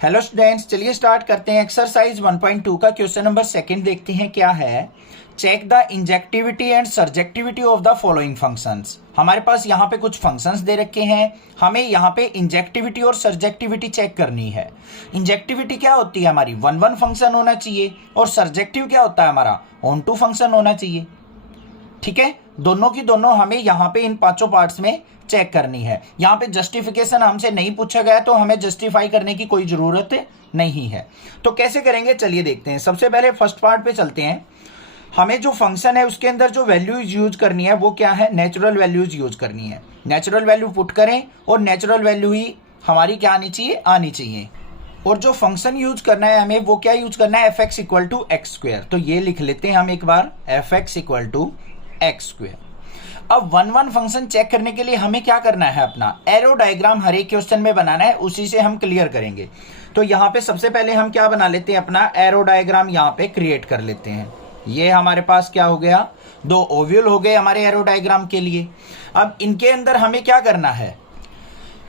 Hello students, चलिए start करते हैं। एक्सरसाइज 1.2 का क्वेश्चन नंबर सेकंड देखते हैं क्या है। Check the injectivity and surjectivity of the following functions. हमारे पास यहाँ पे कुछ फंक्शंस दे रखे हैं, हमें यहाँ पे इंजेक्टिविटी और सर्जेक्टिविटी चेक करनी है। इंजेक्टिविटी क्या होती है हमारी, वन वन फंक्शन होना चाहिए, और सर्जेक्टिव क्या होता है हमारा, ऑन टू फंक्शन होना चाहिए। ठीक है, दोनों की दोनों हमें यहाँ पे इन पांचों पार्ट्स में चेक करनी है। यहाँ पे जस्टिफिकेशन हमसे नहीं पूछा गया तो हमें जस्टिफाई करने की कोई जरूरत नहीं है। तो कैसे करेंगे, चलिए देखते हैं। सबसे पहले फर्स्ट पार्ट पे चलते हैं। हमें जो फंक्शन है उसके अंदर जो वैल्यूज यूज करनी है वो क्या है, नेचुरल वैल्यूज यूज करनी है। नेचुरल वैल्यू पुट करें और नेचुरल वैल्यू ही हमारी क्या आनी चाहिए, आनी चाहिए। और जो फंक्शन यूज करना है हमें वो क्या यूज करना है, F X equal to X square. तो ये लिख लेते हैं हम एक बार, F X equal to X square. अब वन वन फंक्शन चेक करने के लिए हमें क्या करना है, अपना एरो डायग्राम हर एक क्वेश्चन में बनाना है, उसी से हम क्लियर करेंगे। तो यहाँ पे सबसे पहले हम क्या बना लेते हैं, अपना एरो डायग्राम यहाँ पे क्रिएट कर लेते हैं। ये हमारे पास क्या हो गया, दो ओव्यूल हो गए हमारे एरो डायग्राम के लिए। अब इनके अंदर हमें क्या करना है,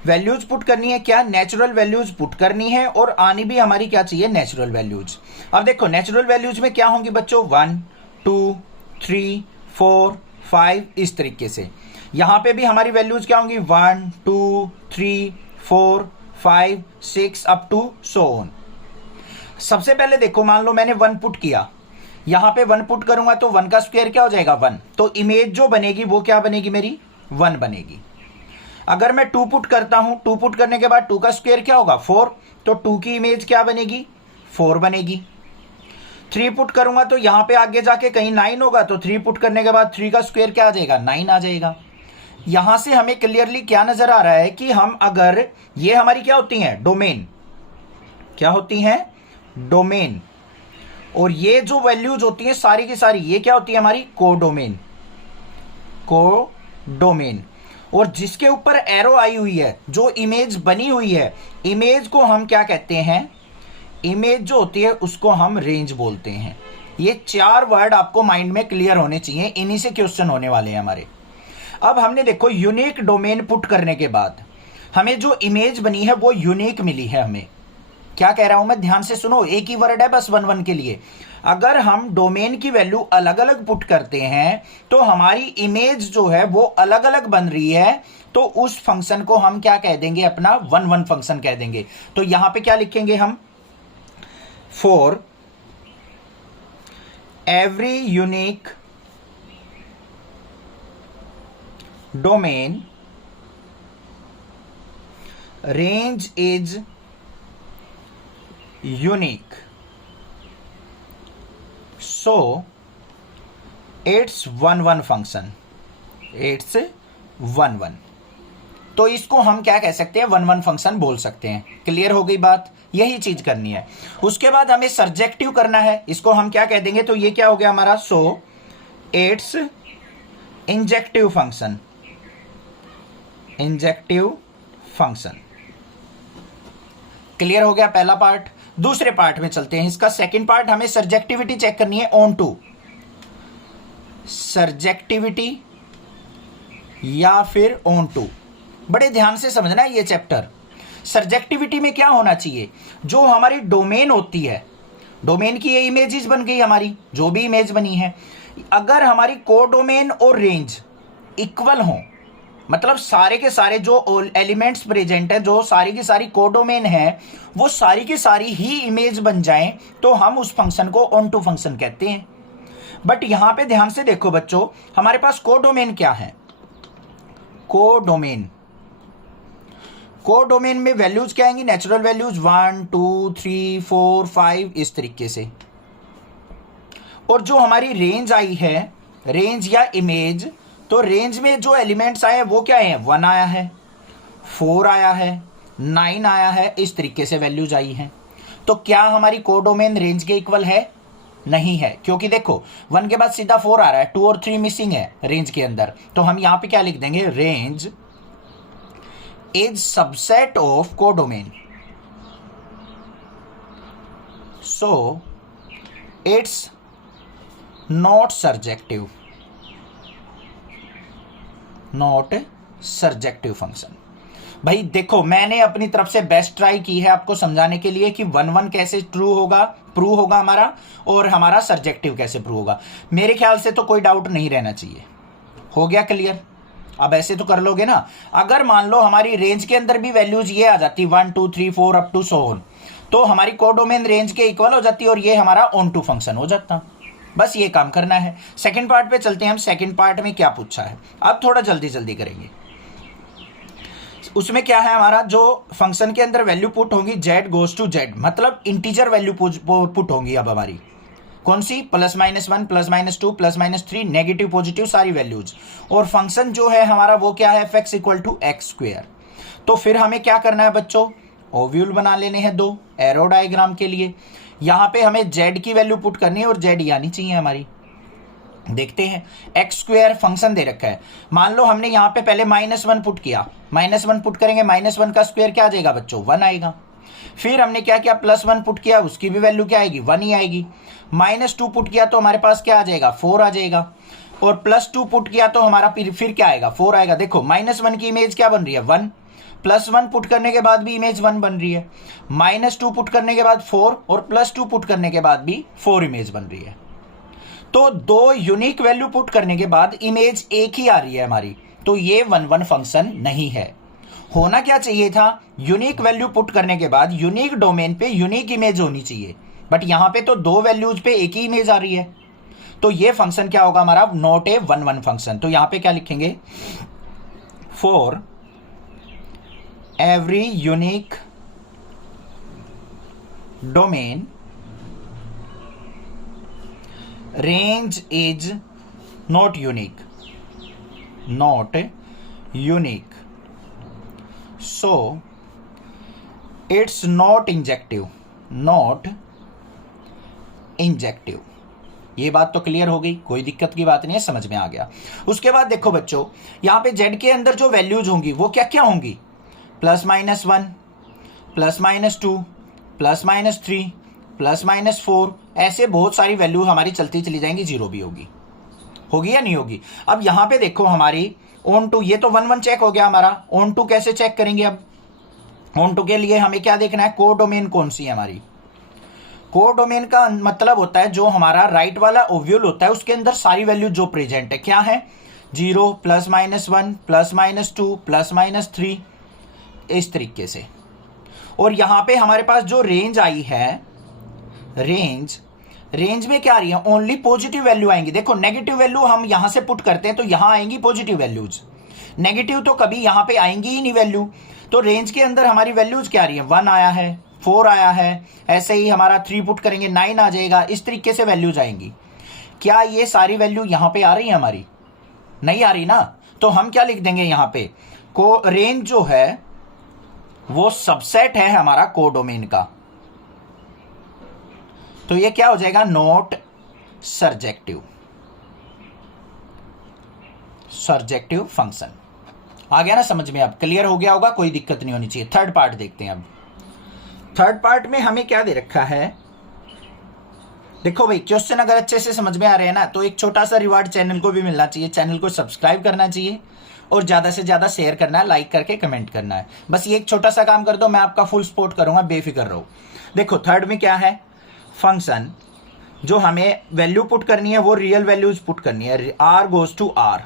वैल्यूज पुट करनी है, क्या नेचुरल वैल्यूज पुट करनी है, और आनी भी हमारी क्या चाहिए, नेचुरल वैल्यूज। अब देखो नेचुरल वैल्यूज में क्या होंगी बच्चों, 1 2 3 4 5 इस तरीके से। यहां पे भी हमारी वैल्यूज क्या होंगी, 1 2 3 4 5 6 अप टू सो ऑन। सबसे पहले देखो, मान लो मैंने 1 पुट किया, यहां पे 1 पुट करूंगा तो 1 का स्क्वायर क्या हो जाएगा, 1। तो इमेज जो बनेगी वो क्या बनेगी, मेरी 1 बनेगी। अगर मैं 2 पुट करता हूं, 2 पुट करने के बाद 2 का स्क्वायर क्या होगा, 4। तो 2 की इमेज क्या बनेगी, 4 बनेगी। 3 पुट करूंगा तो यहां पे आगे जाके कहीं 9 होगा, तो 3 पुट करने के बाद 3 का स्क्वायर क्या आ जाएगा, 9 आ जाएगा। यहां से हमें क्लियरली क्या नजर आ रहा है कि हम अगर ये हमारी क्या होती हैं, डोमेन, क्या होती हैं, डोमेन। और ये जो वैल्यूज होती हैं सारी की सारी ये क्या होती है, हमारी कोडोमेन, कोडोमेन। और जिसके ऊपर एरो आई हुई है, जो इमेज बनी हुई है, इमेज को हम क्या कहते हैं, इमेज जो होती है उसको हम रेंज बोलते हैं। ये 4 वर्ड आपको माइंड में क्लियर होने चाहिए, इन्हीं से क्वेश्चन होने वाले हैं हमारे। अब हमने देखो यूनिक डोमेन पुट करने के बाद हमें जो इमेज बनी है वो यूनिक मिली है। हमें क्या कह रहा हूं मैं, ध्यान से सुनो, एक ही वर्ड है बस 1 1 के लिए। अगर हम डोमेन की वैल्यू अलग अलग पुट करते हैं तो हमारी इमेज जो है वो अलग अलग बन रही है, तो उस फंक्शन को हम क्या कह देंगे, अपना 1 1 फंक्शन कह देंगे। तो यहां पे क्या लिखेंगे हम, for every unique domain range is unique, so it's 1 1 function, it's 1 1। तो इसको हम क्या कह सकते हैं, 1 1 फंक्शन बोल सकते हैं। क्लियर हो गई बात, यही चीज करनी है। उसके बाद हमें सर्जेक्टिव करना है, इसको हम क्या कह देंगे, तो ये क्या हो गया हमारा, so it's injective function, injective function. Clear हो गया पहला पार्ट। दूसरे पार्ट में चलते हैं, इसका सेकंड पार्ट, हमें सर्जेक्टिविटी चेक करनी है, ऑन टू। सर्जेक्टिविटी या फिर ऑन टू, बड़े ध्यान से समझना है ये चैप्टर। सर्जेक्टिविटी में क्या होना चाहिए, जो हमारी डोमेन होती है, डोमेन की ये इमेजेस बन गई हमारी, जो भी इमेज बनी है, अगर हमारी कोडोमेन और रेंज इक्वल हो, मतलब सारे के सारे जो एलिमेंट्स प्रेजेंट है, जो सारी की सारी कोडोमेन है, वो सारी की सारी ही इमेज बन जाएं, तो हम उस फंक्शन को ऑन टू फंक्शन कहते हैं। बट यहां पे ध्यान से देखो बच्चों, हमारे पास कोडोमेन क्या है, कोडोमेन, कोडोमेन में वैल्यूज क्या आएंगी, नेचुरल वैल्यूज 1 2 3 4 5 इस तरीके से। और जो हमारी रेंज आई है, रेंज या इमेज, तो रेंज में जो एलिमेंट्स आए हैं वो क्या है, 1 आया है, 4 आया है, 9 आया है, इस तरीके से वैल्यूज आई हैं। तो क्या हमारी कोडोमेन रेंज के इक्वल है, नहीं है, क्योंकि देखो 1 के बाद सीधा 4 आ रहा है, 2 और 3 मिसिंग है रेंज के अंदर। तो हम यहां पे क्या लिख देंगे, range is subset of codomain, so it's not surjective, not surjective function. भाई देखो, मैंने अपनी तरफ से बेस्ट ट्राई की है आपको समझाने के लिए कि 1-1 कैसे ट्रू होगा, प्रूव होगा हमारा, और हमारा सब्जेक्टिव कैसे प्रूव होगा। मेरे ख्याल से तो कोई डाउट नहीं रहना चाहिए। हो गया क्लियर? अब ऐसे तो कर लोगे ना। अगर मान लो हमारी रेंज के अंदर भी वैल्यूज ये आ जाती 1 2 3 4 अप टू सो ऑन, तो हमारी कोडोमेन रेंज के इक्वल हो जाती और ये हमारा ऑन टू फंक्शन हो जाता। बस ये काम करना है। सेकंड पार्ट पे चलते हैं हम। सेकंड पार्ट में क्या पूछा है, अब थोड़ा जल्दी जल्दी करेंगे। उसमें क्या है हमारा, जो फंक्शन के अंदर वैल्यू पुट होंगी z गोज टू z, मतलब इंटीजर वैल्यू पुट होंगी। अब हमारी कौन सी, +-1 +-2 +-3 नेगेटिव पॉजिटिव सारी वैल्यूज। और फंक्शन जो है हमारा वो क्या है, f(x = x²। तो फिर हमें क्या करना है बच्चों, ओव्यूल बना लेने हैं दो एरो डायग्राम के लिए। यहां पे हमें z की वैल्यू पुट करनी है और z आनी चाहिए हमारी। देखते हैं, x² फंक्शन दे रखा है। मान लो हमने यहां पे पहले -1 पुट किया, -1 पुट करेंगे, -1 का स्क्वायर क्या आ जाएगा बच्चों, 1 आएगा। फिर हमने क्या किया, +1 पुट किया, उसकी भी वैल्यू क्या आएगी, 1 ही आएगी। -2 पुट किया तो हमारे पास क्या आ जाएगा, 4 आ जाएगा। और +2 पुट किया तो हमारा फिर क्या आएगा, 4 आएगा। देखो -1 की इमेज क्या बन रही है, 1, +1 पुट करने के बाद भी इमेज 1 बन रही है, -2 पुट करने के बाद 4, और +2 पुट करने के बाद भी 4 इमेज बन रही है। तो दो यूनिक वैल्यू पुट करने के बाद इमेज एक ही आ रही है हमारी, तो ये 1-1 फंक्शन नहीं है। होना क्या चाहिए था, यूनिक वैल्यू पुट करने के बाद यूनिक डोमेन पे यूनिक इमेज होनी चाहिए, बट यहां पे तो दो वैल्यूज पे एक ही इमेज आ रही है। तो ये फंक्शन क्या होगा हमारा, नॉट ए 1-1 फंक्शन। तो यहां पे क्या लिखेंगे, for every unique domain range is not unique, so it's not injective। ये बात तो क्लियर हो गई, कोई दिक्कत की बात नहीं है, समझ में आ गया। उसके बाद देखो बच्चों, यहां पे z के अंदर जो वैल्यूज होंगी वो क्या क्या होंगी, +-1 +-2 +-3 +-4, ऐसे बहुत सारी वैल्यू हमारी चलती चली जाएंगी, 0 भी होगी या नहीं होगी। अब यहां पे देखो हमारी ऑन टू, ये तो 1-1 चेक हो गया हमारा। ऑन टू कैसे चेक करेंगे, अब ऑन टू के लिए हमें क्या देखना है, कोडोमेन कौन सी है हमारी। कोडोमेन का मतलब होता है जो हमारा राइट वाला ओव्यूल होता है उसके अंदर सारी वैल्यू जो प्रेजेंट है, क्या है, 0 +-1 +-2 +-3, इस तरीके से। और यहां पे हमारे पास जो रेंज आई है, रेंज में क्या आ रही है, ओनली पॉजिटिव वैल्यू आएंगी। देखो नेगेटिव वैल्यू हम यहां से पुट करते हैं तो यहां आएंगी पॉजिटिव वैल्यूज, नेगेटिव तो कभी यहां पे आएंगी ही नहीं वैल्यू। तो रेंज के अंदर हमारी वैल्यूज क्या आ रही है, 1 आया है, 4 आया है, ऐसे ही हमारा 3 पुट करेंगे 9 आ जाएगा, इस तरीके से वैल्यूज आएंगी। क्या ये सारी वैल्यू यहां पे आ रही है हमारी, नहीं आ रही ना। तो हम क्या लिख देंगे यहां पे, को रेंज जो है वो सबसेट है हमारा कोडोमेन का। तो ये क्या हो जाएगा, नॉट सर्जेक्टिव फंक्शन। आ गया ना समझ में, अब क्लियर हो गया होगा, कोई दिक्कत नहीं होनी चाहिए। थर्ड पार्ट देखते हैं। अब थर्ड पार्ट में हमें क्या दे रखा है, देखो भाई क्वेश्चन अगर अच्छे से समझ में आ रहे हैं ना, तो एक छोटा सा रिवार्ड चैनल को भी मिलना चाहिए। चैनल को सब्सक्राइब करना चाहिए और ज्यादा से ज्यादा शेयर करना है, लाइक करके कमेंट करना है। बस ये एक छोटा सा काम कर दो, मैं आपका फुल सपोर्ट करूंगा, बेफिक्र रहो। देखो थर्ड में क्या है, फंक्शन जो हमें वैल्यू पुट करनी है वो रियल वैल्यूज पुट करनी है, r गोज टू r।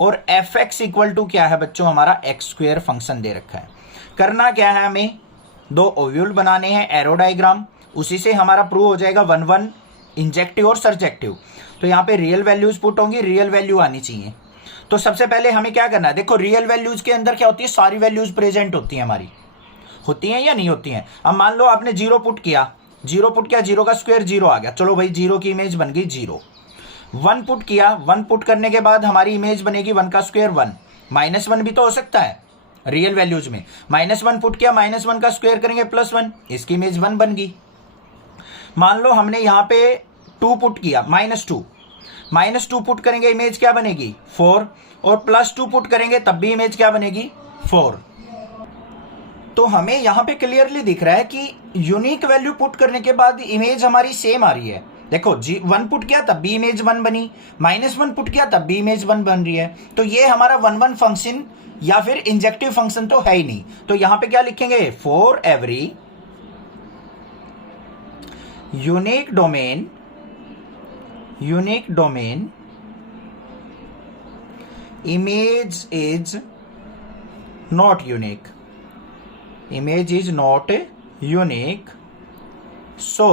और f(x = क्या है बच्चों, हमारा x² फंक्शन दे रखा है। करना क्या है, हमें दो ओव्यूल बनाने हैं, एरो डायग्राम, उसी से हमारा प्रूव हो जाएगा 1-1 इंजेक्टिव और सर्जेक्टिव। तो यहाँ पे रियल वैल्यूज पुट होंगी, रियल वैल्यू आनी चाहिए। तो सबसे पहले हमें क्या करना है, देखो रियल वैल्यूज के अंदर क्या होती है, सारी वैल्यूज प्रेजेंट होती है हमारी, होती हैं या नहीं होती हैं। अब मान लो आपने 0 पुट किया, 0 का स्क्वायर 0 आ गया, चलो भाई 0 की इमेज बन गई 0। 1 पुट किया, 1 पुट करने के बाद हमारी इमेज बनेगी 1 का स्क्वायर 1। -1 भी तो हो सकता है रियल वैल्यूज में, -1 पुट किया, -1 का स्क्वायर करेंगे +1, इसकी इमेज 1 बन गई। मान लो हमने यहाँ पे 2 पुट किया, -2 पुट करेंगे, इमेज क्या बनेगी 4, और +2 पुट करेंगे तब भी इमेज क्या बनेगी 4। तो हमें यहां पे क्लियरली दिख रहा है कि यूनिक वैल्यू पुट करने के बाद इमेज हमारी सेम आ रही है। देखो जी 1 पुट किया तब भी इमेज 1 बनी, -1 पुट किया तब भी इमेज 1 बन रही है। तो ये हमारा 1 फंक्शन या फिर इंजेक्टिव फंक्शन तो है ही नहीं। तो यहां पे क्या लिखेंगे, for every unique domain image is not unique, so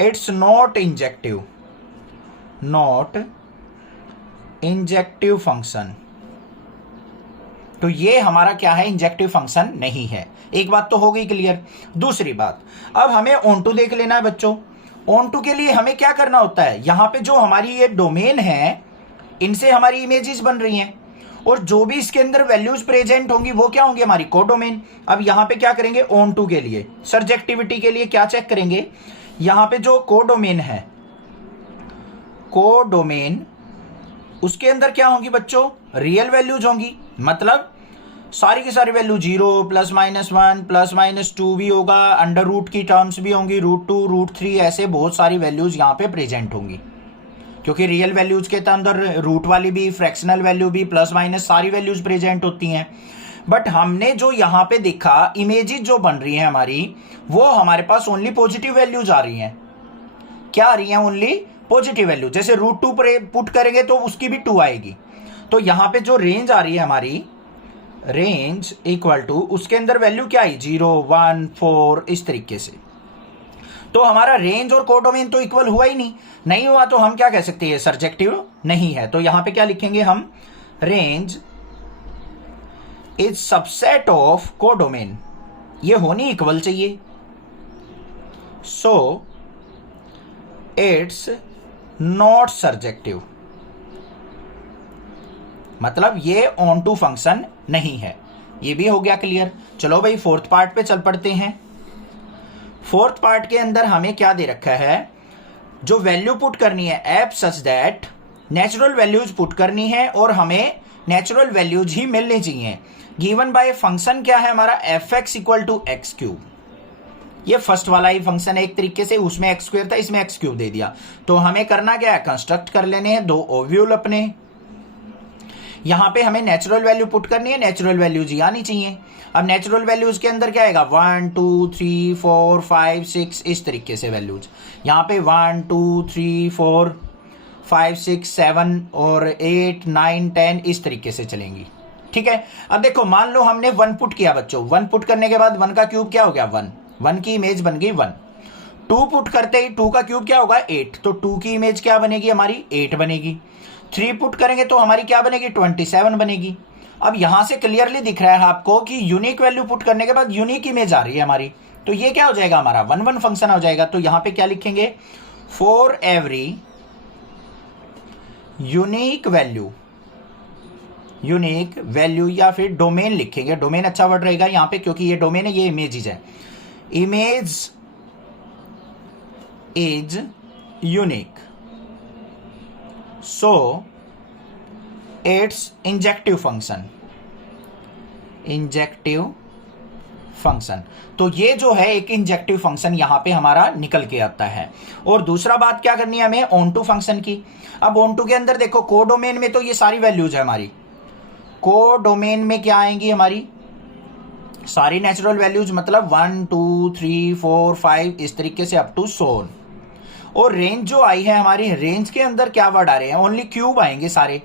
it's not injective function। तो ये हमारा क्या है, इंजेक्टिव फंक्शन नहीं है। एक बात तो हो गई क्लियर। दूसरी बात, अब हमें ऑन टू देख लेना है बच्चों। ऑन टू के लिए हमें क्या करना होता है, यहां पे जो हमारी ये डोमेन है इनसे हमारी इमेजेस बन रही हैं, और जो भी इसके अंदर वैल्यूज प्रेजेंट होंगी वो क्या होंगी, हमारी कोडोमेन। अब यहां पे क्या करेंगे, ऑन टू के लिए सब्जेक्टिविटी के लिए क्या चेक करेंगे, यहां पे जो कोडोमेन है, कोडोमेन उसके अंदर क्या होंगी बच्चों, रियल वैल्यूज होंगी। मतलब सारी की सारी वैल्यू 0 +-1 +-2 भी होगा, अंडर रूट की टर्म्स भी होंगी, √2 √3 ऐसे बहुत सारी वैल्यूज यहां पे प्रेजेंट होंगी, क्योंकि रियल वैल्यूज के अंदर रूट वाली भी, फ्रैक्शनल वैल्यू भी, +- सारी वैल्यूज प्रेजेंट होती हैं। बट हमने जो यहां पे देखा इमेजेस जो बन रही हैं हमारी, वो हमारे पास ओनली पॉजिटिव वैल्यूज आ रही हैं। क्या आ रही हैं, ओनली पॉजिटिव वैल्यू। जैसे √2 पुट करेंगे तो उसकी भी 2 आएगी। तो यहां पे जो रेंज आ रही है हमारी, रेंज इक्वल टू उसके अंदर वैल्यू क्या आई, 0 1 4 इस तरीके से। तो हमारा रेंज और कोडोमेन तो इक्वल हुआ ही नहीं हुआ, तो हम क्या कह सकते हैं, सर्जेक्टिव नहीं है। तो यहां पे क्या लिखेंगे हम, range is subset of codomain, ये होनी इक्वल चाहिए। सो इट्स नॉट सर्जेक्टिव, मतलब ये ऑन टू फंक्शन नहीं है। ये भी हो गया क्लियर। चलो भाई फोर्थ पार्ट पे चल पड़ते हैं। फोर्थ पार्ट के अंदर हमें क्या दे रखा है, जो वैल्यू पुट करनी है app such that natural values put करनी है, और हमें नेचुरल वैल्यूज ही मिलनी चाहिए। गिवन बाय फंक्शन क्या है हमारा, fx = x³। ये फर्स्ट वाला ही फंक्शन है एक तरीके से, उसमें x² था, इसमें x³ दे दिया। तो हमें करना क्या है, कंस्ट्रक्ट कर लेने हैं 2 ओव्यूल अपने। यहां पे हमें नेचुरल वैल्यू पुट करनी है, नेचुरल वैल्यूज ही आनी चाहिए। अब नेचुरल वैल्यूज के अंदर क्या आएगा, 1 2 3 4 5 6 इस तरीके से वैल्यूज। यहां पे 1 2 3 4 5 6 7 और 8 9 10 इस तरीके से चलेंगी। ठीक है। अब देखो मान लो हमने 1 पुट किया बच्चों, 1 पुट करने के बाद 1 का क्यूब क्या हो गया, 1 की इमेज बन गई 1। 2 पुट करते ही 2 का क्यूब क्या होगा, 8, तो 2 की इमेज क्या बनेगी हमारी, 8 बनेगी। 3 पुट करेंगे तो हमारी क्या बनेगी, 27 बनेगी। अब यहां से क्लियरली दिख रहा है आपको कि यूनिक वैल्यू पुट करने के बाद यूनिक इमेज आ रही है हमारी, तो ये क्या हो जाएगा हमारा 1 फंक्शन हो जाएगा। तो यहां पे क्या लिखेंगे, फॉर एवरी यूनिक वैल्यू या फिर डोमेन लिखेंगे, डोमेन अच्छा वर्ड रहेगा यहां पे, क्योंकि ये डोमेन है, ये इमेज है। Image is unique, so it's injective function. तो ये जो है एक इंजेक्टिव फंक्शन यहां पे हमारा निकल के आता है। और दूसरा बात क्या करनी है हमें, ऑन टू फंक्शन की। अब ऑन टू के अंदर देखो, कोडोमेन में तो ये सारी वैल्यूज है हमारी, कोडोमेन में क्या आएंगी हमारी सारी नेचुरल वैल्यूज, मतलब 1 2 3 4 5 इस तरीके से अप टू सोन। और रेंज जो आई है हमारी, रेंज के अंदर क्या वर्ड आ रहे हैं, ओनली क्यूब आएंगे सारे।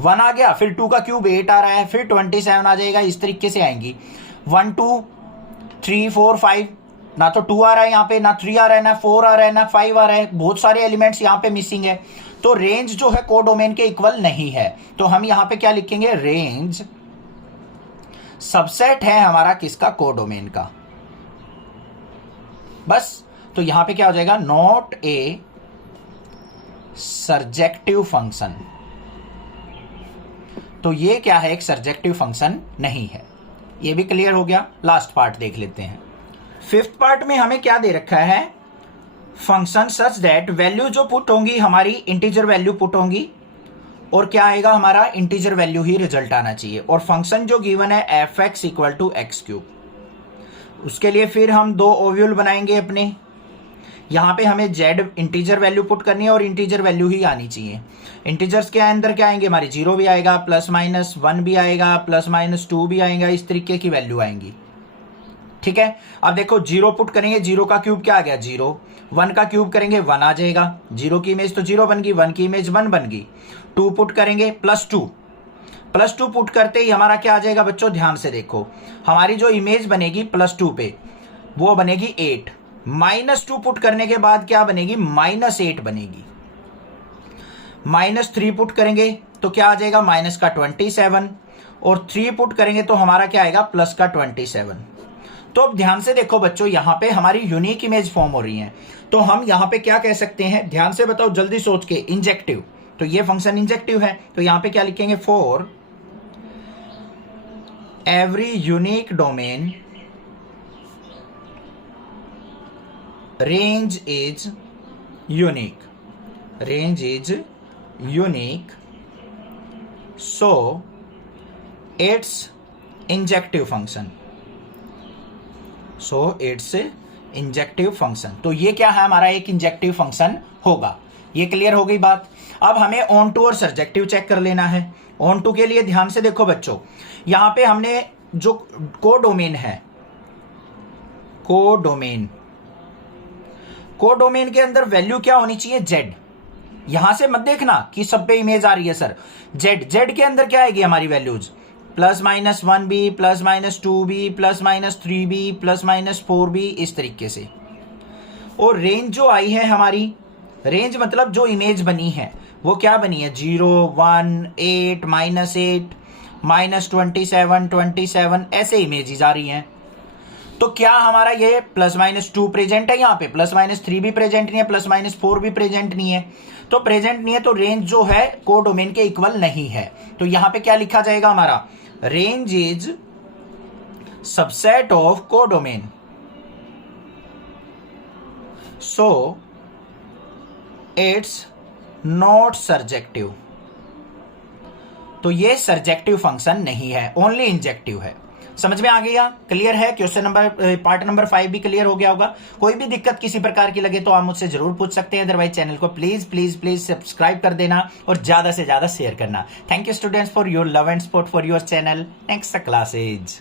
1 आ गया, फिर 2 का क्यूब 8 आ रहा है, फिर 27 आ जाएगा, इस तरीके से आएंगी। 1 2 3 4 5, ना तो 2 आ रहा है यहाँ पे, ना 3 आ रहा है, ना 4 आ रहा है, ना 5 आ रहा है, बहुत सारे एलिमेंट्स यहाँ पे मिसिंग है। तो रेंज जो है कोडोमेन के इक्वल नहीं है। तो हम यहाँ पे क्या लिखेंगे, रेंज सबसेट है हमारा किसका, कोडोमेन का, बस। तो यहां पे क्या हो जाएगा, नॉट ए सर्जेक्टिव फंक्शन। तो ये क्या है, एक सर्जेक्टिव फंक्शन नहीं है। ये भी क्लियर हो गया। लास्ट पार्ट देख लेते हैं। फिफ्थ पार्ट में हमें क्या दे रखा है, फंक्शन सच दैट वैल्यू जो पुट होंगी हमारी इंटीजर वैल्यू पुट होंगी, और क्या आएगा हमारा, इंटीजर वैल्यू ही रिजल्ट आना चाहिए। और फंक्शन जो गिवन है fx = x³। उसके लिए फिर हम 2 ओव्यूल बनाएंगे अपने। यहाँ पे हमें z इंटीजर वैल्यू पुट करनी है और इंटीजर वैल्यू ही आनी चाहिए। इंटीजर्स के अंदर क्या आएंगे हमारे, 0 भी आएगा, +-1 भी आएगा, +-2 भी आएगा, इस तरीके की वैल्यू आएंगी। ठीक है, अब देखो 0 पुट करेंगे, 0 का क्यूब क्या आ गया 0, 1 का क्यूब करेंगे 1 आ जाएगा, 0 की इमेज तो 0 बन गई, 1 की इमेज 1 बन गई। 2 पुट करेंगे +2 पुट करते ही हमारा क्या आ जाएगा बच्चों, ध्यान से देखो, हमारी जो इमेज बनेगी +2 पे वो बनेगी 8, -2 पुट करने के बाद क्या बनेगी, -8 बनेगी। -3 पुट करेंगे तो क्या आ जाएगा, माइनस का 27, और 3 पुट करेंगे तो हमारा क्या आएगा, प्लस का 27। तो अब ध्यान से देखो बच्चों, यहां पे हमारी यूनिक इमेज फॉर्म हो रही है, तो हम यहां पे क्या कह सकते हैं, ध्यान से बताओ जल्दी सोच के, इंजेक्टिव, तो ये फंक्शन इंजेक्टिव है, तो यहां पे क्या लिखेंगे, for every unique domain range is unique, so it's injective function, तो ये क्या है, हमारा एक इंजेक्टिव फंक्शन होगा। ये क्लियर हो गई बात। अब हमें ऑन टू और सर्जेक्टिव चेक कर लेना है। ऑन टू के लिए ध्यान से देखो बच्चों, यहां पे हमने जो कोडोमेन है, कोडोमेन के अंदर वैल्यू क्या होनी चाहिए, z। यहां से मत देखना कि सब पे इमेज आ रही है सर, z के अंदर क्या आएगी हमारी वैल्यूज, +-1 भी, +-2 भी, +-3 भी, +-4 भी, इस तरीके से। और रेंज जो आई है हमारी, रेंज मतलब जो इमेज बनी है वो क्या बनी है, 0, 1, 8, -8, -27, 27, ऐसे इमेजेस आ रही हैं। तो क्या हमारा ये +-2 प्रेजेंट है, यहाँ पे +-3 भी प्रेजेंट नहीं है, +-4 भी प्रेजेंट नहीं है, तो प्रेजेंट नहीं है, तो रेंज जो है कोडोमेन के इक्वल नहीं है। तो यहां पे क्या लिखा जाएगा हमारा, range is subset of codomain, so it's not surjective. तो ये सर्जेक्टिव फंक्शन नहीं है, ओनली इंजेक्टिव है। समझ में आ गया, क्लियर है? क्वेश्चन नंबर पार्ट नंबर 5 भी क्लियर हो गया होगा। कोई भी दिक्कत किसी प्रकार की लगे तो आप मुझसे जरूर पूछ सकते हैं, अदरवाइज चैनल को प्लीज सब्सक्राइब कर देना और ज्यादा से ज्यादा शेयर करना। Thank you students for your love and support for your channel. Next classes.